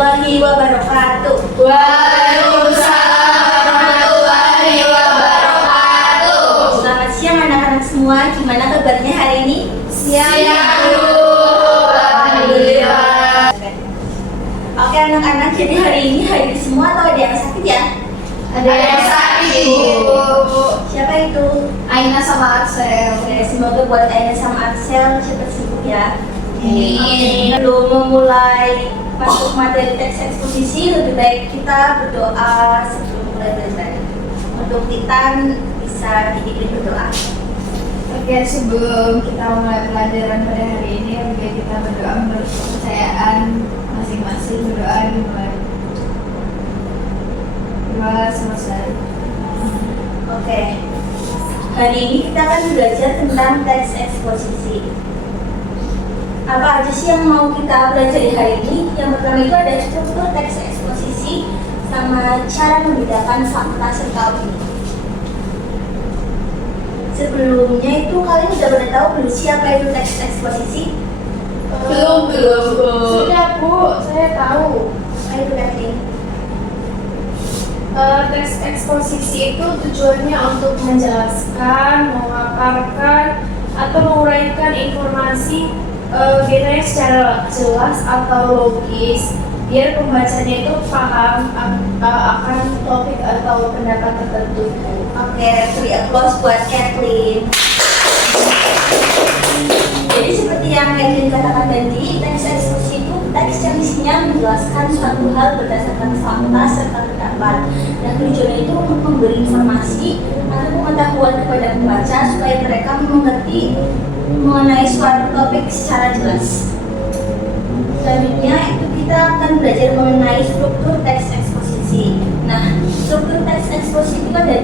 warahmatullahi wabarakatuh. Waalaikumsalam warahmatullahi wabarakatuh. Selamat siang anak-anak semua. Gimana kabarnya hari ini? Siang, Bu. Alhamdulillah. Oke anak-anak, jadi hari ini hadir semua atau ada yang sakit ya? Ada yang sakit, Bu. Siapa itu? Aina sama Axel. Oke, semoga buat Aina sama Axel cepat sembuh ya. Amin. Sebelum memulai masuk materi teks eksposisi, lebih baik kita berdoa sebelum mulai belajar. Untuk Titan bisa dipimpin berdoa. Oke, sebelum kita mulai pelajaran pada hari ini, lebih baik kita berdoa menurut kepercayaan masing-masing. Berdoa dimulai. Berdoa selesai. Oke. Hari ini kita akan belajar tentang teks eksposisi. Apa aja sih yang mau kita pelajari hari ini? Yang pertama itu ada struktur teks eksposisi sama cara membedakan fakta serta opini. Sebelumnya itu kalian udah pada tahu belum siapa itu teks eksposisi? Belum, Bu. Sudah, Bu. Saya tahu. Ayo Catherine. Teks eksposisi itu tujuannya untuk menjelaskan, memaparkan, atau menguraikan informasi biasanya secara jelas atau logis, biar pembacanya itu paham akan topik atau pendapat tertentu. Oke, free applause buat Kathleen. Jadi seperti yang Kathleen katakan tadi, teks eksposisi itu teks yang isinya menjelaskan suatu hal berdasarkan fakta serta pendapat. Dan tujuannya itu untuk memberi informasi atau pengetahuan kepada pembaca supaya mereka mengerti mengenai suatu topik secara jelas. Selanjutnya itu kita akan belajar mengenai struktur teks eksposisi. Nah, struktur teks eksposisi itu ada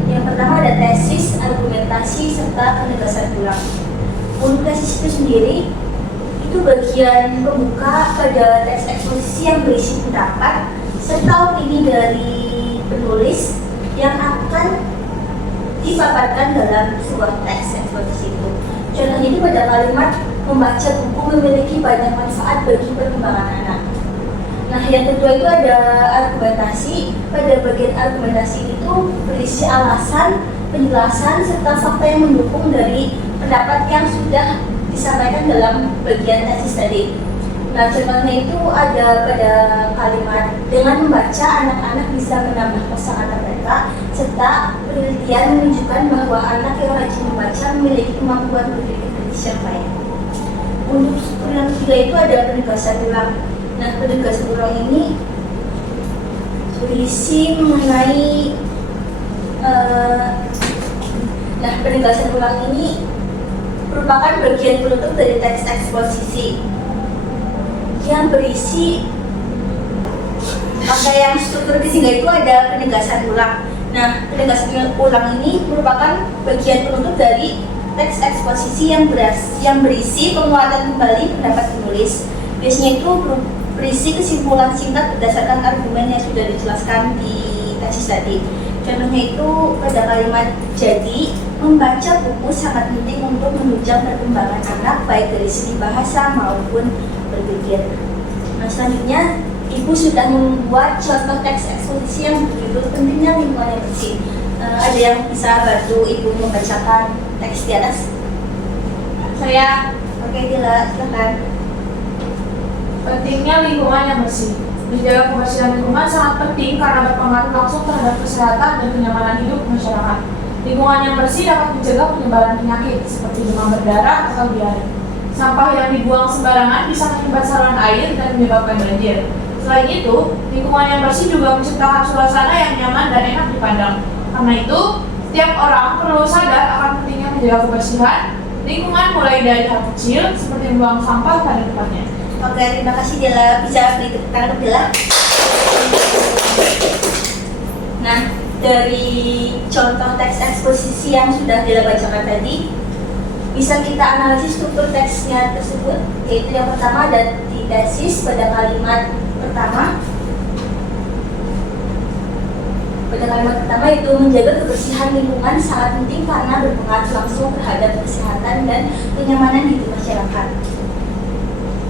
3. Yang pertama ada tesis, argumentasi, serta penegasan ulang. Untuk tesis itu sendiri, itu bagian pembuka pada teks eksposisi yang berisi pendapat serta opini dari penulis yang akan dipaparkan dalam sebuah teks eksposisi itu. Contohnya itu pada kalimat membaca buku memiliki banyak manfaat bagi perkembangan anak. Nah, yang kedua itu ada argumentasi. Pada bagian argumentasi itu berisi alasan, penjelasan, serta fakta yang mendukung dari pendapat yang sudah disampaikan dalam bagian tesis tadi. Nah, contohnya itu ada pada kalimat dengan membaca anak-anak bisa menambah kosakata mereka, serta penelitian menunjukkan bahwa anak yang rajin membaca memiliki kemampuan berpikir kritis yang baik. Untuk struktur yang ketiga itu ada penegasan ulang. Nah, penegasan ulang ini berisi mengenai penegasan ulang ini merupakan bagian penutup dari teks eksposisi yang berisi yang struktur ketiga itu ada penegasan ulang. Nah, penegasan ulang ini merupakan bagian penutup dari teks eksposisi yang berisi penguatan kembali pendapat penulis. Biasanya itu berisi kesimpulan singkat berdasarkan argumen yang sudah dijelaskan di tesis tadi. Contohnya itu pada kalimat jadi membaca buku sangat penting untuk menunjang perkembangan anak baik dari segi bahasa maupun berpikir. Nah, selanjutnya Ibu sudah membuat contoh teks eksposisi yang berjudul pentingnya lingkungan yang bersih. Ada yang bisa bantu Ibu membacakan teks di atas? Saya. Oke, Dila, silakan. Pentingnya lingkungan yang bersih. Menjaga kebersihan lingkungan sangat penting karena berpengaruh langsung terhadap kesehatan dan kenyamanan hidup masyarakat. Lingkungan yang bersih dapat mencegah penyebaran penyakit seperti demam berdarah atau diare. Sampah yang dibuang sembarangan bisa menyumbat saluran air dan menyebabkan banjir. Selain itu, lingkungan yang bersih juga menciptakan suasana yang nyaman dan enak dipandang. Karena itu, setiap orang perlu sadar akan pentingnya menjaga kebersihan lingkungan mulai dari hal kecil seperti membuang sampah pada tempatnya. Oke, terima kasih Dila. Bisa beri tepuk tangan untuk Dila. Nah, dari contoh teks eksposisi yang sudah Dila bacakan tadi, bisa kita analisis struktur teksnya tersebut, yaitu yang pertama ada di tesis pada kalimat pertama. Pada kalimat pertama itu menjaga kebersihan lingkungan sangat penting karena berpengaruh langsung terhadap kesehatan dan kenyamanan hidup masyarakat.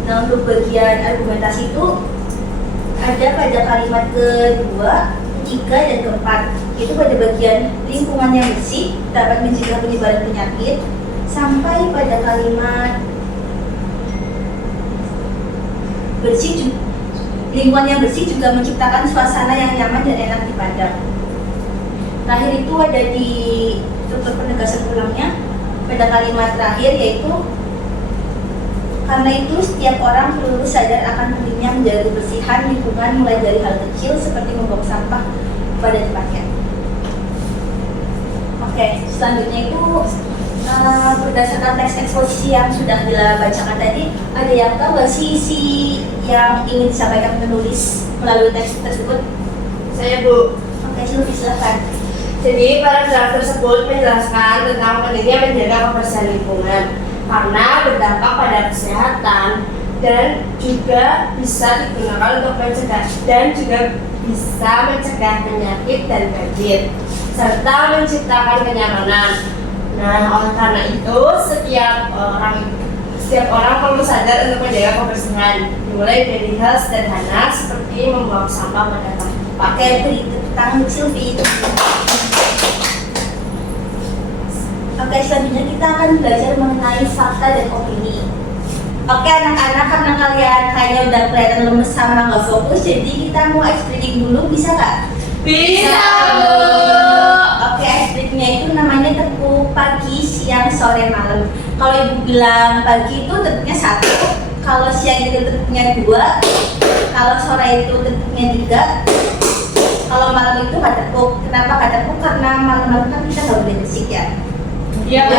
Nah, untuk bagian argumentasi itu ada pada kalimat kedua, ketiga, dan keempat. Itu pada bagian lingkungan yang bersih dapat mencegah penyebaran penyakit, sampai pada kalimat lingkungan yang bersih juga menciptakan suasana yang nyaman dan enak dipandang. Terakhir itu ada di struktur penegasan ulangnya pada kalimat terakhir, yaitu karena itu setiap orang perlu sadar akan pentingnya menjaga kebersihan lingkungan mulai dari hal kecil seperti membuang sampah pada tempatnya. Oke, selanjutnya itu berdasarkan teks eksposisi yang sudah dibacakan tadi, ada yang tahu nggak sih isi yang ingin disampaikan penulis melalui teks tersebut? Saya, Bu. Oke, silahkan. Jadi paragraf tersebut menjelaskan tentang pentingnya menjaga kebersihan lingkungan karena berdampak pada kesehatan dan juga bisa digunakan untuk mencegah penyakit dan banjir serta menciptakan kenyamanan. Nah, oleh karena itu setiap orang perlu sadar untuk menjaga kebersihan, dimulai dari hal sederhana seperti membuang sampah pada tempat. Pakai beri tangan Sylvie. Oke, selanjutnya kita akan belajar mengenai fakta dan opini. Oke anak-anak, karena kalian kayaknya udah kelihatan lemes sama nggak fokus, jadi kita mau ice breaking dulu, bisa nggak? Bisa, Bu. Oke, ice breakingnya itu namanya tepuk pagi, siang, sore, malam. Kalau ibu bilang pagi itu tepuknya 1, kalau siang itu tepuknya 2, kalau sore itu tepuknya 3, kalau malam itu nggak tepuk. Kenapa nggak tepuk? Karena malam-malam kan kita nggak boleh bersih ya. Iya, Bu.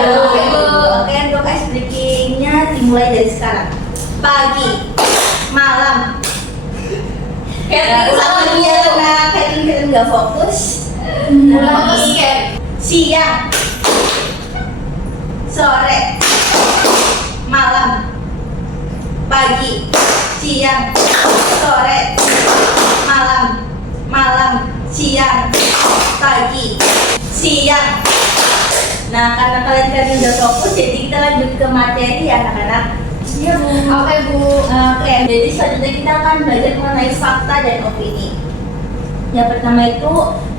Oke, untuk ice breakingnya dimulai dari sekarang. Pagi, malam. Ulang ya, karena kalian nggak fokus. Siang, sore, malam. Pagi, siang, sore, malam. Malam, siang, pagi, siang. Nah, karena kalian udah fokus, jadi kita lanjut ke materi ya anak-anak. Iya, Bu. Oke, Bu. Oke, jadi selanjutnya kita akan belajar mengenai fakta dan opini. Yang pertama itu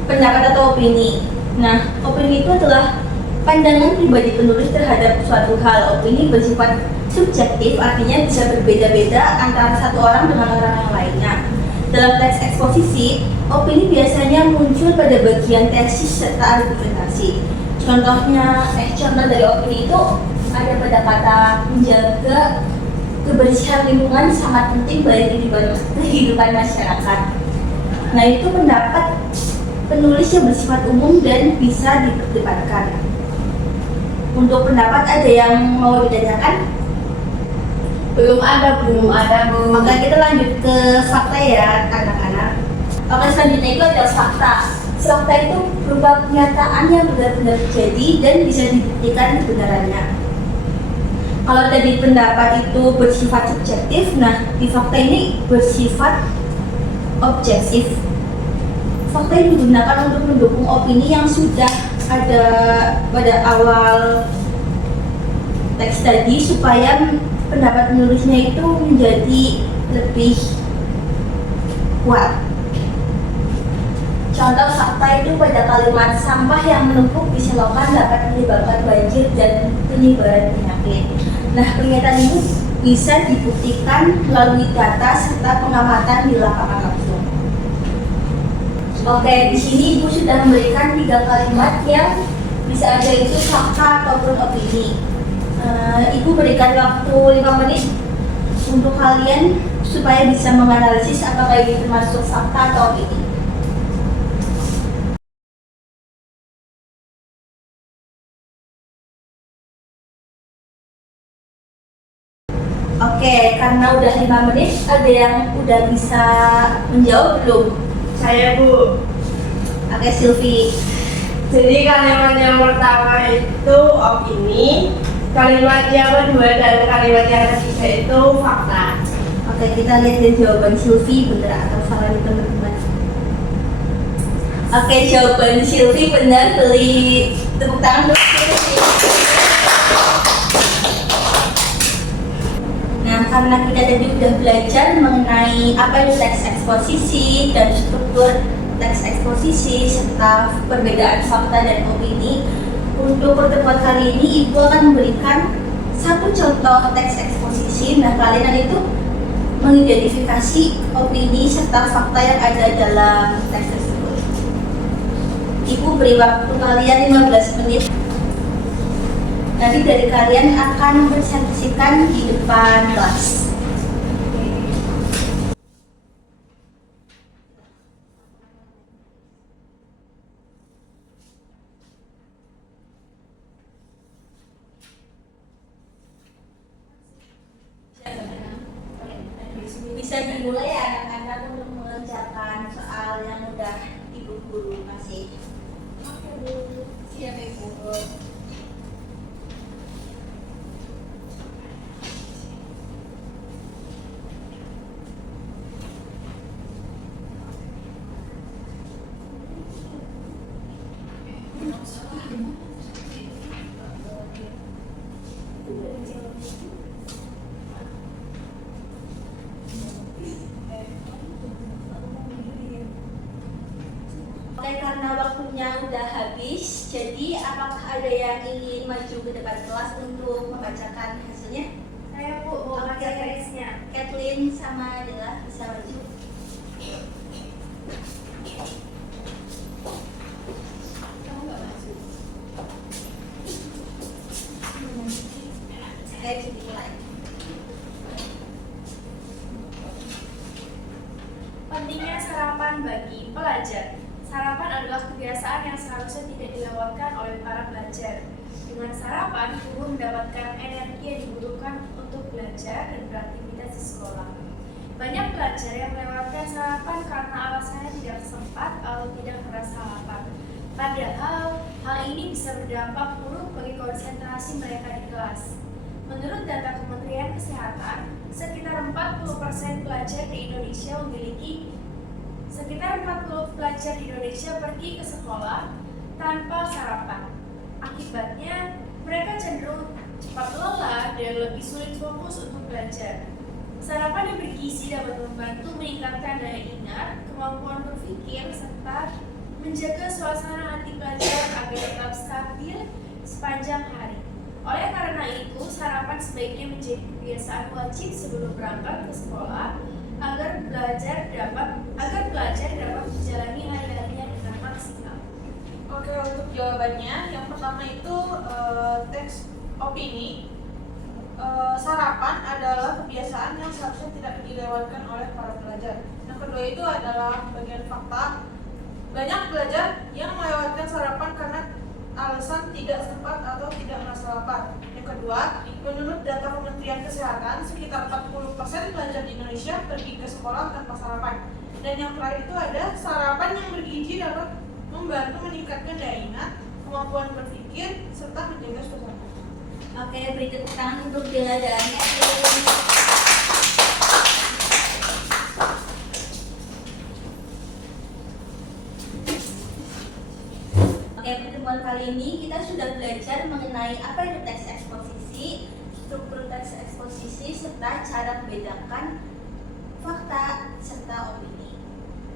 pendapat atau opini. Nah, opini itu adalah pandangan pribadi penulis terhadap suatu hal. Opini bersifat subjektif, artinya bisa berbeda-beda antara satu orang dengan orang yang lainnya. Dalam teks eksposisi, opini biasanya muncul pada bagian tesis serta argumentasi. Contoh dari opini itu ada pada kata menjaga kebersihan lingkungan sangat penting bagi kehidupan masyarakat. Nah, itu pendapat penulis yang bersifat umum dan bisa diperdebatkan. Untuk pendapat ada yang mau ditanyakan? Belum ada, Bu. Maka kita lanjut ke fakta ya anak-anak. Oke, selanjutnya itu ada fakta. Fakta itu berupa pernyataan yang benar-benar terjadi dan bisa dibuktikan kebenarannya. Kalau tadi pendapat itu bersifat subjektif, nah di fakta ini bersifat objektif. Fakta ini digunakan untuk mendukung opini yang sudah ada pada awal teks tadi supaya pendapat penulisnya itu menjadi lebih kuat. Contoh fakta itu pada kalimat sampah yang menumpuk di selokan dapat menyebabkan banjir dan penyebaran penyakit. Nah, pernyataan ini bisa dibuktikan melalui data serta pengamatan di lapangan langsung. Oke, di sini Ibu sudah memberikan 3 kalimat yang bisa aja itu fakta ataupun opini. Ibu berikan waktu 5 menit untuk kalian supaya bisa menganalisis apakah ini termasuk fakta atau opini. Oke, karena udah 5 menit, ada yang udah bisa menjawab belum? Saya, Bu. Oke, Sylvie. Jadi kalimat yang pertama itu opini, kalimat yang kedua dan kalimat yang ketiga itu fakta. Oke, kita lihat dari jawaban Sylvie benar atau salah nih teman-teman. Oke, jawaban Sylvie benar, beri tepuk tangan untuk Sylvie. Nah, karena kita tadi udah belajar mengenai apa itu teks eksposisi dan struktur teks eksposisi serta perbedaan fakta dan opini. Untuk pertemuan kali ini Ibu akan memberikan satu contoh teks eksposisi. Nah, kalian itu mengidentifikasi opini serta fakta yang ada dalam teks tersebut. Ibu beri waktu kalian 15 menit. Nanti dari kalian akan mempresentasikan di depan kelas. Bisa dimulai ya anak-anak untuk mengerjakan soal yang udah Ibu guru kasih. Oke Bu, siap Ibu. Oke, karena waktunya udah habis, jadi apakah ada yang ingin maju ke depan kelas untuk membacakan hasilnya? Saya Bu, mau baca garisnya. Kathleen sama Dela bisa maju. Oke, dimulai. Pentingnya sarapan bagi pelajar. Sarapan adalah kebiasaan yang seharusnya tidak dilewatkan oleh para pelajar. Dengan sarapan, tubuh mendapatkan energi yang dibutuhkan untuk belajar dan beraktivitas di sekolah. Banyak pelajar yang melewatkan sarapan karena alasannya tidak sempat atau tidak merasa lapar. Padahal, hal ini bisa berdampak buruk bagi konsentrasi mereka di kelas. Menurut data Kementerian Kesehatan, sekitar 40% pelajar di Indonesia pergi ke sekolah tanpa sarapan. Akibatnya, mereka cenderung cepat lelah dan lebih sulit fokus untuk belajar. Sarapan yang bergizi dapat membantu meningkatkan daya ingat, kemampuan berpikir, serta menjaga suasana hati pelajar agar tetap stabil sepanjang hari. Oleh karena itu, sarapan sebaiknya menjadi kebiasaan wajib sebelum berangkat ke sekolah agar pelajar dapat menjalani hari-harinya dengan maksimal. Oke, untuk jawabannya, yang pertama itu teks opini. Sarapan adalah kebiasaan yang seharusnya tidak dilewatkan oleh para pelajar. Yang kedua itu adalah bagian fakta. Banyak pelajar yang melewatkan sarapan karena alasan tidak sempat atau tidak merasa lapar. Yang kedua, menurut data Kementerian Kesehatan, sekitar 40% pelajar di Indonesia pergi ke sekolah tanpa sarapan. Dan yang terakhir itu ada sarapan yang bergizi dapat membantu meningkatkan daya ingat, kemampuan berpikir, serta menjaga suasana. Oke, beri tepuk tangan untuk Dela dan Kathleen. Oke, pertemuan kali ini kita sudah belajar mengenai apa itu teks eksposisi, struktur teks eksposisi, serta cara membedakan fakta serta opini.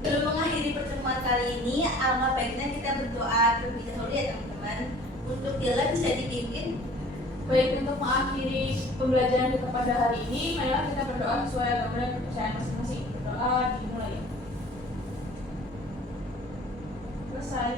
Sebelum mengakhiri pertemuan kali ini, alangkah baiknya kita berdoa terlebih dahulu ya teman-teman. Untuk Dela bisa dipimpin. Baik, untuk mengakhiri pembelajaran kita pada hari ini, marilah kita berdoa sesuai agama dan kepercayaan masing-masing. Berdoa dimulai. Selesai.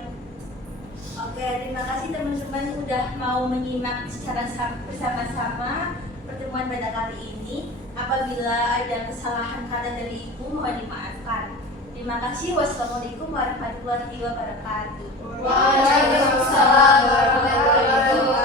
Oke, terima kasih teman-teman sudah mau menyimak secara bersama-sama pertemuan pada kali ini. Apabila ada kesalahan kata dari Ibu, mohon dimaafkan. Terima kasih. Wassalamualaikum warahmatullahi wabarakatuh. Waalaikumsalam warahmatullahi wabarakatuh.